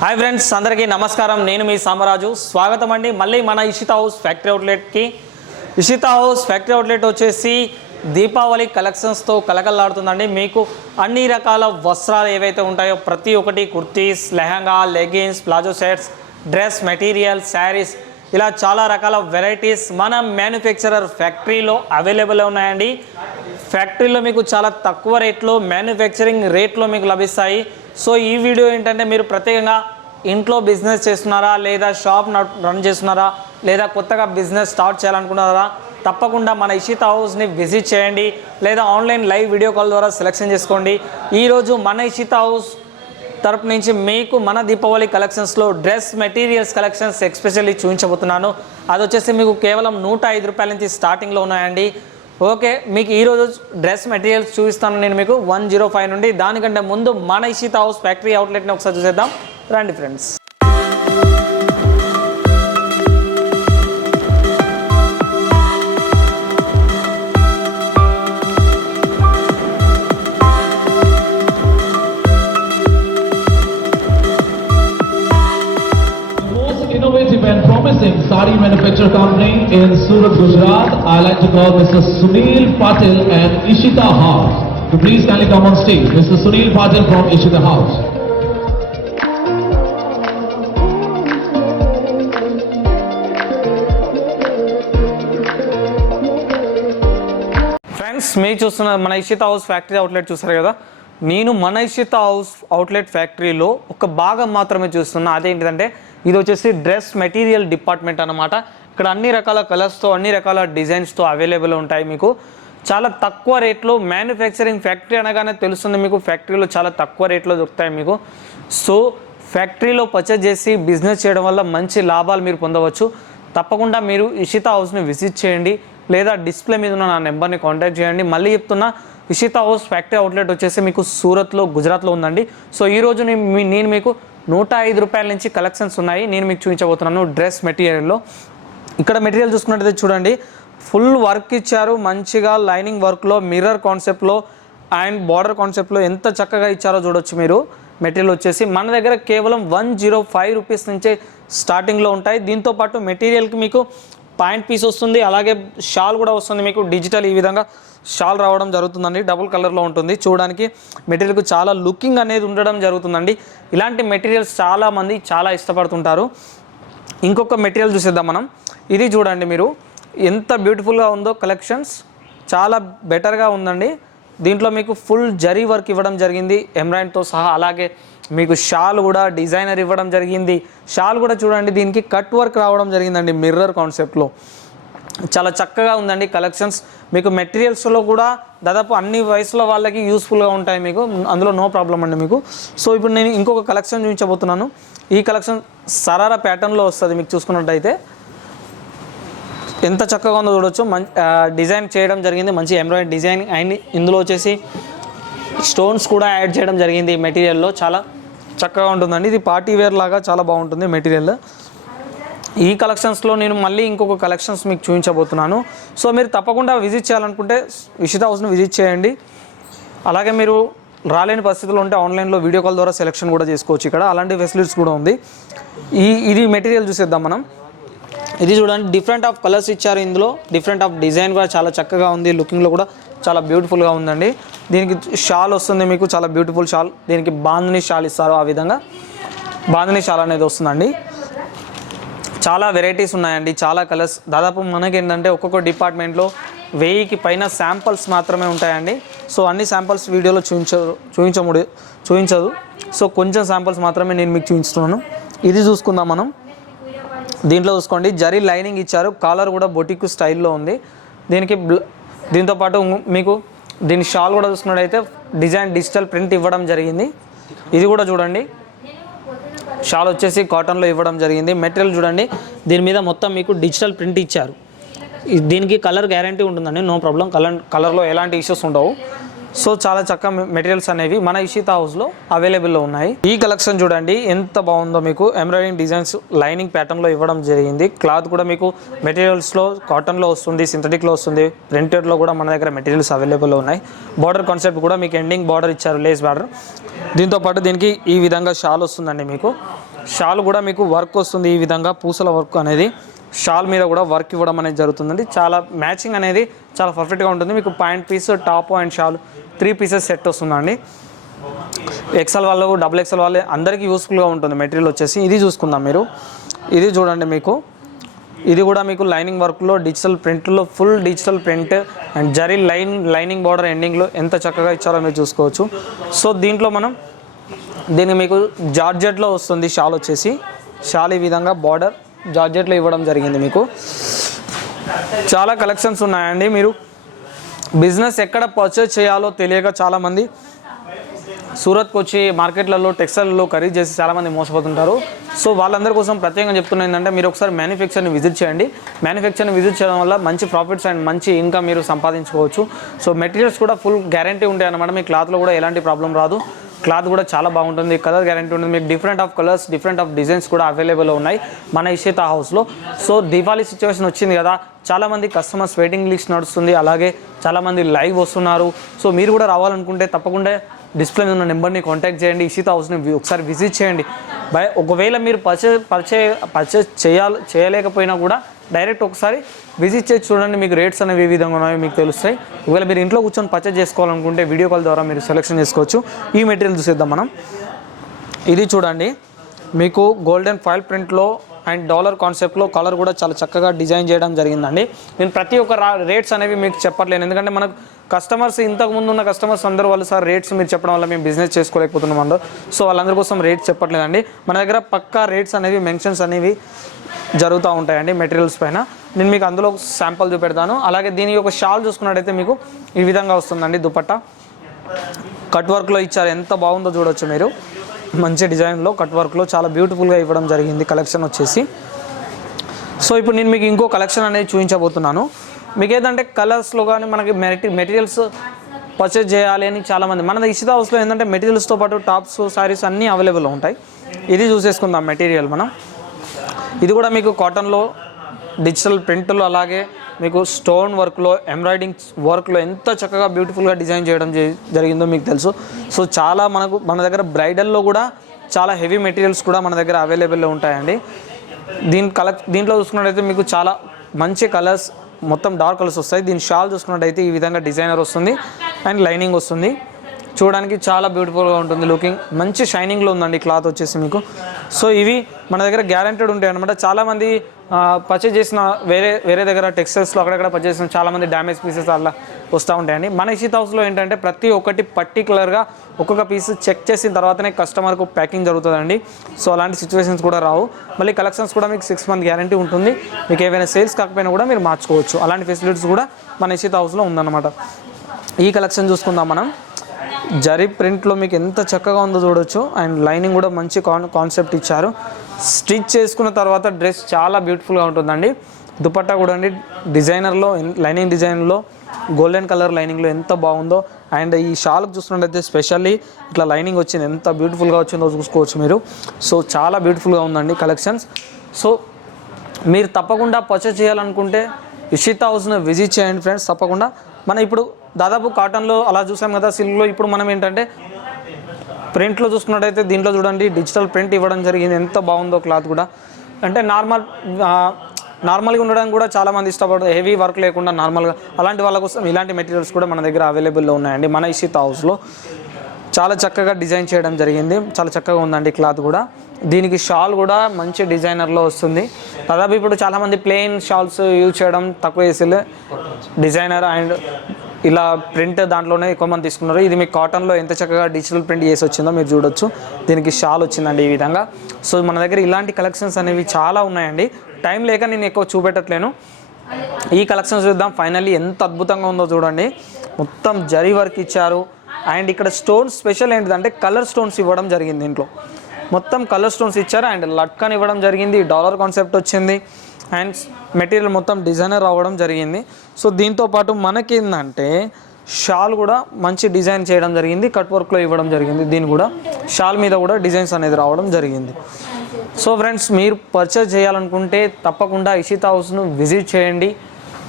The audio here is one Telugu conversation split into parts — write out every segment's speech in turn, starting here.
హాయ్ ఫ్రెండ్స్, అందరికీ నమస్కారం. నేను మీ సామరాజు. స్వాగతం అండి మళ్ళీ మన ఇషితా హౌస్ ఫ్యాక్టరీ అవుట్లెట్కి. ఇషితా హౌస్ ఫ్యాక్టరీ అవుట్లెట్ వచ్చేసి దీపావళి కలెక్షన్స్తో కలకలాడుతుందండి. మీకు అన్ని రకాల వస్త్రాలు ఏవైతే ఉంటాయో ప్రతి ఒక్కటి kurtis, lehenga, leggings, palazzo sets, dress material, saris, ఇలా చాలా రకాల వెరైటీస్ మన మ్యానుఫ్యాక్చరర్ ఫ్యాక్టరీలో అవైలబుల్ ఉన్నాయండి. ఫ్యాక్టరీలో మీకు చాలా తక్కువ రేట్లో మ్యానుఫ్యాక్చరింగ్ రేట్లో మీకు లభిస్తాయి. సో ఈ వీడియో ఏంటంటే మీరు ప్రత్యేకంగా ఇంట్లో బిజినెస్ చేస్తున్నారా, లేదా షాప్ రన్ చేస్తున్నారా, లేదా కొత్తగా బిజినెస్ స్టార్ట్ చేయాలనుకున్నారా, తప్పకుండా మన ఇషితా హౌస్ని విజిట్ చేయండి, లేదా ఆన్లైన్ లైవ్ వీడియో కాల్ ద్వారా సెలెక్షన్ చేసుకోండి. ఈరోజు మన ఇషితా హౌస్ తరపు నుంచి మీకు మన దీపావళి కలెక్షన్స్లో డ్రెస్ మెటీరియల్స్ కలెక్షన్స్ ఎక్స్పెషల్లీ చూపించబోతున్నాను. అది వచ్చేసి మీకు కేవలం 105 రూపాయల నుంచి స్టార్టింగ్లో ఉన్నాయండి. ఓకే, మీకు ఈరోజు డ్రెస్ మెటీరియల్స్ చూపిస్తాను నేను మీకు 105 నుండి. దానికంటే ముందు మన ఇషితా హౌస్ ఫ్యాక్టరీ అవుట్లెట్ని ఒకసారి చూసేద్దాం రండి friends. Innovative and promising sari manufacturer company in Surat, Gujarat. I like to call Mr. Sunil Patil and Ishita House. So please kindly come on stage. Mr. Sunil Patil from Ishita House. Friends, మీరు చూస్తున్న మన ఇషితా హౌస్ ఫ్యాక్టరీ అవుట్లెట్ చూస్తారు కదా. నేను మన ఇషితా హౌస్ అవుట్లెట్ ఫ్యాక్టరీలో ఒక భాగం మాత్రమే చూస్తున్నా. అదేంటిదంటే ఇది వచ్చేసి డ్రెస్ మెటీరియల్ డిపార్ట్మెంట్ అన్నమాట. ఇక్కడ అన్ని రకాల కలర్స్తో, అన్ని రకాల డిజైన్స్తో అవైలబుల్ ఉంటాయి. మీకు చాలా తక్కువ రేట్లో, మ్యానుఫ్యాక్చరింగ్ ఫ్యాక్టరీ అనగానే తెలుస్తుంది మీకు, ఫ్యాక్టరీలో చాలా తక్కువ రేట్లో దొరుకుతాయి మీకు. సో ఫ్యాక్టరీలో పర్చేజ్ చేసి బిజినెస్ చేయడం వల్ల మంచి లాభాలు మీరు పొందవచ్చు. తప్పకుండా మీరు ఇషితా హౌస్ని విజిట్ చేయండి, లేదా డిస్ప్లే మీద ఉన్న నా నెంబర్ని కాంటాక్ట్ చేయండి. మళ్ళీ చెప్తున్నా, ఇషితా హౌస్ ఫ్యాక్టరీ అవుట్లెట్ వచ్చేసి మీకు సూరత్లో, గుజరాత్లో ఉందండి. సో ఈరోజు నేను మీకు 105 రూపాయల నుంచి కలెక్షన్స్ ఉన్నాయి. నేను మీకు చూపించబోతున్నాను డ్రెస్ మెటీరియల్లో. ఇక్కడ మెటీరియల్ చూసుకున్నట్టయితే చూడండి, ఫుల్ వర్క్ ఇచ్చారు మంచిగా, లైనింగ్ వర్క్లో, మిర్రర్ కాన్సెప్ట్లో అండ్ బార్డర్ కాన్సెప్ట్లో ఎంత చక్కగా ఇచ్చారో చూడొచ్చు మీరు. మెటీరియల్ వచ్చేసి మన దగ్గర కేవలం 105 రూపీస్ నుంచే స్టార్టింగ్లో ఉంటాయి. దీంతోపాటు మెటీరియల్కి మీకు పాయింట్ పీస్ వస్తుంది, అలాగే షాల్ కూడా వస్తుంది మీకు. డిజిటల్ ఈ విధంగా షాల్ రావడం జరుగుతుందండి, డబుల్ కలర్లో ఉంటుంది. చూడడానికి మెటీరియల్కు చాలా లుకింగ్ అనేది ఉండడం జరుగుతుందండి. ఇలాంటి మెటీరియల్స్ చాలామంది చాలా ఇష్టపడుతుంటారు. ఇంకొక మెటీరియల్ చూసేద్దాం మనం. ఇది చూడండి మీరు, ఎంత బ్యూటిఫుల్గా ఉందో. కలెక్షన్స్ చాలా బెటర్గా ఉందండి. దీంట్లో మీకు ఫుల్ జరీ వర్క్ ఇవ్వడం జరిగింది ఎంబ్రాయిడరీతో సహా. అలాగే మీకు షాల్ కూడా డిజైనర్ ఇవ్వడం జరిగింది. షాల్ కూడా చూడండి, దీనికి కట్ వర్క్ రావడం జరిగిందండి మిర్రర్ కాన్సెప్ట్లో. చాలా చక్కగా ఉందండి కలెక్షన్స్. మీకు మెటీరియల్స్లో కూడా దాదాపు అన్ని వయసుల వాళ్ళకి యూస్ఫుల్గా ఉంటాయి మీకు, అందులో నో ప్రాబ్లం అండి మీకు. సో ఇప్పుడు నేను ఇంకొక కలెక్షన్ చూపించబోతున్నాను. ఈ కలెక్షన్ సరారా ప్యాటర్న్లో వస్తుంది. మీకు చూసుకున్నట్టయితే ఎంత చక్కగా ఉందో చూడొచ్చు. డిజైన్ చేయడం జరిగింది, మంచి ఎంబ్రాయిడరీ డిజైన్. అండ్ ఇందులో వచ్చేసి స్టోన్స్ కూడా యాడ్ చేయడం జరిగింది ఈ మెటీరియల్లో. చాలా చక్కగా ఉంటుందండి. ఇది పార్టీ వేర్ లాగా చాలా బాగుంటుంది మెటీరియల్. ఈ కలెక్షన్స్లో నేను మళ్ళీ ఇంకొక కలెక్షన్స్ మీకు చూపించబోతున్నాను. సో మీరు తప్పకుండా విజిట్ చేయాలనుకుంటే ఇషితా హౌస్ని విజిట్ చేయండి. అలాగే మీరు రాలేని పరిస్థితుల్లో ఉంటే ఆన్లైన్లో వీడియో కాల్ ద్వారా సెలెక్షన్ కూడా చేసుకోవచ్చు. ఇక్కడ అలాంటి ఫెసిలిటీస్ కూడా ఉంది. ఇది మెటీరియల్ చూసేద్దాం మనం. ఇది చూడండి, డిఫరెంట్ ఆఫ్ కలర్స్ ఇచ్చారు ఇందులో. డిఫరెంట్ ఆఫ్ డిజైన్ కూడా చాలా చక్కగా ఉంది. లుకింగ్లో కూడా చాలా బ్యూటిఫుల్గా ఉందండి. దీనికి షాల్ వస్తుంది మీకు, చాలా బ్యూటిఫుల్ షాల్. దీనికి బాందిని షాల్ ఇస్తారు, ఆ విధంగా బాందిని షాల్ అనేది వస్తుందండి. చాలా వెరైటీస్ ఉన్నాయండి, చాలా కలర్స్. దాదాపు మనకేంటంటే ఒక్కొక్క డిపార్ట్మెంట్లో 1000కి పైన శాంపల్స్ మాత్రమే ఉంటాయండి. సో అన్ని శాంపల్స్ వీడియోలో చూపించదు. సో కొంచెం శాంపల్స్ మాత్రమే నేను మీకు చూపిస్తున్నాను. ఇది చూసుకుందాం మనం. దీంట్లో చూసుకోండి, జరీ లైనింగ్ ఇచ్చారు. కాలర్ కూడా బొటిక్ స్టైల్లో ఉంది. దీంతోపాటు మీకు దీని షాల్ కూడా చూసుకున్నట్టయితే డిజైన్ డిజిటల్ ప్రింట్ ఇవ్వడం జరిగింది. ఇది కూడా చూడండి, షాల్ వచ్చేసి కాటన్లో ఇవ్వడం జరిగింది. మెటీరియల్ చూడండి, దీని మీద మొత్తం మీకు డిజిటల్ ప్రింట్ ఇచ్చారు. దీనికి కలర్ గ్యారంటీ ఉంటుందండి, నో ప్రాబ్లం. కలర్లో ఎలాంటి ఇష్యూస్ ఉండవు. సో చాలా చక్కగా మెటీరియల్స్ అనేవి మన ఇషితా హౌస్లో అవైలబుల్లో ఉన్నాయి. ఈ కలెక్షన్ చూడండి ఎంత బాగుందో. మీకు ఎంబ్రాయిడరింగ్ డిజైన్స్ లైనింగ్ ప్యాటర్న్లో ఇవ్వడం జరిగింది. క్లాత్ కూడా మీకు మెటీరియల్స్లో కాటన్లో వస్తుంది, సింథటిక్లో వస్తుంది, ప్రింటెడ్లో కూడా మన దగ్గర మెటీరియల్స్ అవైలబుల్లో ఉన్నాయి. బార్డర్ కాన్సెప్ట్ కూడా మీకు ఎండింగ్ బార్డర్ ఇచ్చారు, లేస్ బార్డర్. దీంతోపాటు దీనికి ఈ విధంగా షాల్ వస్తుందండి మీకు. షాల్ కూడా మీకు వర్క్ వస్తుంది, ఈ విధంగా పూసల వర్క్ అనేది షాల్ మీద కూడా వర్క్ ఇవ్వడం అనేది జరుగుతుందండి. చాలా మ్యాచింగ్ అనేది చాలా పర్ఫెక్ట్గా ఉంటుంది. మీకు pant piece, top and shawl 3 pieces set వస్తుందండి. ఎక్సెల్ వాళ్ళు, డబుల్ ఎక్సెల్ వాళ్ళు అందరికీ యూస్ఫుల్గా ఉంటుంది మెటీరియల్ వచ్చేసి. ఇది చూసుకుందాం మీరు, ఇది చూడండి మీకు, ఇది కూడా మీకు లైనింగ్ వర్క్లో డిజిటల్ ప్రింట్లో full digital print and zari lining border ఎండింగ్లో ఎంత చక్కగా ఇచ్చారో మీరు చూసుకోవచ్చు. సో దీంట్లో దీనికి మీకు జార్జెట్లో వస్తుంది షాల్ వచ్చేసి. షాల్ ఈ విధంగా బార్డర్ జార్జెట్లో ఇవ్వడం జరిగింది. మీకు చాలా కలెక్షన్స్ ఉన్నాయండి. మీరు బిజినెస్ ఎక్కడ పర్చేజ్ చేయాలో తెలియక చాలామంది సూరత్కి వచ్చి మార్కెట్లలో టెక్స్టైల్లో ఖరీదు చేసి చాలామంది మోసపోతుంటారు. సో వాళ్ళందరి కోసం ప్రత్యేకంగా చెప్తున్నా ఏంటంటే మీరు ఒకసారి మ్యానుఫ్యాక్చర్ని విజిట్ చేయండి. మ్యానుఫ్యాక్చర్ని విజిట్ చేయడం వల్ల మంచి ప్రాఫిట్స్ అండ్ మంచి ఇన్కమ్ మీరు సంపాదించుకోవచ్చు. సో మెటీరియల్స్ కూడా ఫుల్ గ్యారంటీ ఉంటాయి అన్నమాట. మీ క్లాత్లో కూడా ఎలాంటి ప్రాబ్లం రాదు. క్లాత్ కూడా చాలా బాగుంటుంది, కలర్ గ్యారంటీ ఉంటుంది. మీకు different of colours, different of designs కూడా అవైలబుల్ ఉన్నాయి మన ఇషితా హౌస్లో. సో దీపావళి సిచ్యువేషన్ వచ్చింది కదా, చాలామంది కస్టమర్స్ వెయిటింగ్ లిస్ట్ నడుస్తుంది, అలాగే చాలామంది లైవ్ వస్తున్నారు. సో మీరు కూడా రావాలనుకుంటే తప్పకుండా డిస్ప్లే ఉన్న నెంబర్ని కాంటాక్ట్ చేయండి. ఇషితా హౌస్ని ఒకసారి విజిట్ చేయండి. ఒకవేళ మీరు పర్చేస్ చేయలేకపోయినా కూడా డైరెక్ట్ ఒకసారి విజిట్ చేసి చూడండి. మీకు రేట్స్ అనేవి ఏ విధంగా ఉన్నాయో మీకు తెలుస్తాయి. ఒకవేళ మీరు ఇంట్లో కూర్చొని పర్చేస్ చేసుకోవాలనుకుంటే వీడియో కాల్ ద్వారా మీరు సెలెక్షన్ చేసుకోవచ్చు. ఈ మెటీరియల్ చూసేద్దాం మనం. ఇది చూడండి మీకు గోల్డెన్ ఫాయిల్ ప్రింట్లో అండ్ డాలర్ కాన్సెప్ట్లో కలర్ కూడా చాలా చక్కగా డిజైన్ చేయడం జరిగిందండి. నేను ప్రతి ఒక్క రేట్స్ అనేవి మీకు చెప్పట్లేను, ఎందుకంటే మనకు కస్టమర్స్ ఇంతకుముందు ఉన్న కస్టమర్స్ అందరూ వాళ్ళు సార్ రేట్స్ మీరు చెప్పడం వల్ల మేము బిజినెస్ చేసుకోలేకపోతున్నాం అందరూ. సో వాళ్ళందరి కోసం రేట్స్ చెప్పట్లేదండి. మన దగ్గర పక్కా రేట్స్ అనేవి మెన్షన్స్ అనేవి జరుగుతూ ఉంటాయండి మెటీరియల్స్ పైన. నేను మీకు అందులో శాంపుల్ చూపెడతాను. అలాగే దీని యొక్క షాల్ చూసుకున్నట్టయితే మీకు ఈ విధంగా వస్తుందండి. దుపట్టా కట్ వర్క్లో ఇచ్చారు, ఎంత బాగుందో చూడవచ్చు మీరు. మంచి డిజైన్లో కట్ వర్క్లో చాలా బ్యూటిఫుల్గా ఇవ్వడం జరిగింది కలెక్షన్ వచ్చేసి. సో ఇప్పుడు నేను మీకు ఇంకో కలెక్షన్ అనేది చూపించబోతున్నాను. మీకు ఏంటంటే కలర్స్లో కానీ మనకి మెటీరియల్స్ పర్చేజ్ చేయాలి అని చాలామంది మన ఇషితా హౌస్లో ఏంటంటే మెటీరియల్స్తో పాటు టాప్స్, శారీస్ అన్నీ అవైలబుల్ ఉంటాయి. ఇది చూసేసుకుందాం మెటీరియల్ మనం. ఇది కూడా మీకు కాటన్లో డిజిటల్ ప్రింట్లో అలాగే మీకు స్టోన్ వర్క్లో ఎంబ్రాయిడింగ్ వర్క్లో ఎంత చక్కగా బ్యూటిఫుల్గా డిజైన్ చేయడం జరిగిందో మీకు తెలుసు. సో చాలా మన దగ్గర బ్రైడల్లో కూడా చాలా హెవీ మెటీరియల్స్ కూడా మన దగ్గర అవైలబుల్లో ఉంటాయండి. దీంట్లో చూసుకున్నట్టయితే మీకు చాలా మంచి కలర్స్, మొత్తం డార్క్ కలర్స్ వస్తాయి. దీని షాల్ చూసుకున్నట్టయితే ఈ విధంగా డిజైనర్ వస్తుంది అండ్ లైనింగ్ వస్తుంది. చూడడానికి చాలా బ్యూటిఫుల్గా ఉంటుంది, లుకింగ్ మంచి షైనింగ్లో ఉందండి క్లాత్ వచ్చేసి మీకు. సో ఇవి మన దగ్గర గ్యారంటీడ్ ఉంటాయి అనమాట. చాలామంది పర్చేజ్ చేసిన వేరే దగ్గర టెక్స్టైల్స్లో అక్కడక్కడ పర్చేజ్ చేసిన చాలామంది డ్యామేజ్ పీసెస్ అలా వస్తూ ఉంటాయండి. మన ఇషితా హౌస్లో ఏంటంటే ప్రతి ఒక్కటి పర్టికులర్గా ఒక్కొక్క పీస్ చెక్ చేసిన తర్వాతనే కస్టమర్కు ప్యాకింగ్ జరుగుతుందండి. సో అలాంటి సిచ్యువేషన్స్ కూడా రావు. మళ్ళీ కలెక్షన్స్ కూడా మీకు 6 month గ్యారంటీ ఉంటుంది. మీకు ఏవైనా సేల్స్ కాకపోయినా కూడా మీరు మార్చుకోవచ్చు. అలాంటి ఫెసిలిటీస్ కూడా మన ఇషితా హౌస్లో ఉందన్నమాట. ఈ కలెక్షన్ చూసుకుందాం మనం. జరీ ప్రింట్లో మీకు ఎంత చక్కగా ఉందో చూడొచ్చు. అండ్ లైనింగ్ కూడా మంచి కాన్సెప్ట్ ఇచ్చారు. స్టిచ్ చేసుకున్న తర్వాత డ్రెస్ చాలా బ్యూటిఫుల్గా ఉంటుందండి. దుపట్టా కూడా అండి డిజైనర్లో, లైనింగ్ డిజైన్లో గోల్డెన్ కలర్ లైనింగ్లో ఎంత బాగుందో. అండ్ ఈ షాల్కి చూసుకున్నట్టయితే స్పెషల్లీ ఇట్లా లైనింగ్ వచ్చింది, ఎంత బ్యూటిఫుల్గా వచ్చిందో చూసుకోవచ్చు మీరు. సో చాలా బ్యూటిఫుల్గా ఉందండి కలెక్షన్స్. సో మీరు తప్పకుండా పర్చేజ్ చేయాలనుకుంటే ఇషితా హౌస్ను విజిట్ చేయండి ఫ్రెండ్స్ తప్పకుండా. మనం ఇప్పుడు దాదాపు కాటన్లో అలా చూసాం కదా, సిల్క్లో ఇప్పుడు మనం ఏంటంటే ప్రింట్లో చూసుకున్నట్టయితే దీంట్లో చూడండి డిజిటల్ ప్రింట్ ఇవ్వడం జరిగింది, ఎంత బాగుందో క్లాత్ కూడా. అంటే నార్మల్గా ఉండడానికి కూడా చాలామంది ఇష్టపడతారు, హెవీ వర్క్ లేకుండా నార్మల్గా. అలాంటి వాళ్ళ కోసం ఇలాంటి మెటీరియల్స్ కూడా మన దగ్గర అవైలబుల్లో ఉన్నాయండి మన ఇషితా హౌస్లో. చాలా చక్కగా డిజైన్ చేయడం జరిగింది, చాలా చక్కగా ఉందండి క్లాత్ కూడా. దీనికి షాల్ కూడా మంచి డిజైనర్లో వస్తుంది. దాదాపు ఇప్పుడు చాలామంది ప్లెయిన్ షాల్స్ యూజ్ చేయడం తక్కువ చేసి డిజైనర్ అండ్ ఇలా ప్రింట్ దాంట్లోనే ఎక్కువ మంది తీసుకున్నారు. ఇది మీకు కాటన్లో ఎంత చక్కగా డిజిటల్ ప్రింట్ చేసి వచ్చిందో మీరు చూడొచ్చు. దీనికి షాల్ వచ్చిందండి ఈ విధంగా. సో మన దగ్గర ఇలాంటి కలెక్షన్స్ అనేవి చాలా ఉన్నాయండి. టైం లేక నేను ఎక్కువ చూపెట్టట్లేను. ఈ కలెక్షన్స్ చూద్దాం. ఫైనల్లీ ఎంత అద్భుతంగా ఉందో చూడండి. మొత్తం జరీ వర్క్ ఇచ్చారు. అండ్ ఇక్కడ స్టోన్స్ స్పెషల్ ఏంటిదంటే కలర్ స్టోన్స్ ఇవ్వడం జరిగింది. దీంట్లో మొత్తం కలర్ స్టోన్స్ ఇచ్చారు అండ్ లట్కన్ ఇవ్వడం జరిగింది. డాలర్ కాన్సెప్ట్ వచ్చింది అండ్ మెటీరియల్ మొత్తం డిజైనర్ అవ్వడం జరిగింది. సో దీంతో పాటు మనకేందంటే షాల్ కూడా మంచి డిజైన్ చేయడం జరిగింది, కట్ వర్క్లో ఇవ్వడం జరిగింది. దీని కూడా షాల్ మీద కూడా డిజైన్స్ అనేది రావడం జరిగింది. సో ఫ్రెండ్స్ మీరు పర్చేజ్ చేయాలనుకుంటే తప్పకుండా ఇషితా హౌస్ను విజిట్ చేయండి.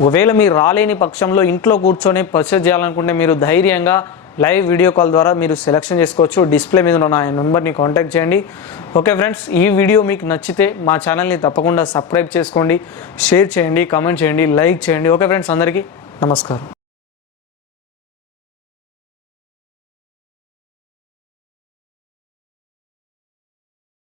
ఒకవేళ మీరు రాలేని పక్షంలో ఇంట్లో కూర్చొని పర్చేజ్ చేయాలనుకుంటే మీరు ధైర్యంగా లైవ్ వీడియో కాల్ ద్వారా మీరు సెలెక్షన్ చేసుకోవచ్చు. డిస్ప్లే మీద ఉన్న నా నెంబర్ని కాంటాక్ట్ చేయండి. ఓకే ఫ్రెండ్స్, ఈ వీడియో మీకు నచ్చితే మా ఛానల్ని తప్పకుండా సబ్స్క్రైబ్ చేసుకోండి, షేర్ చేయండి, కామెంట్ చేయండి, లైక్ చేయండి. ఓకే ఫ్రెండ్స్, అందరికీ నమస్కారం.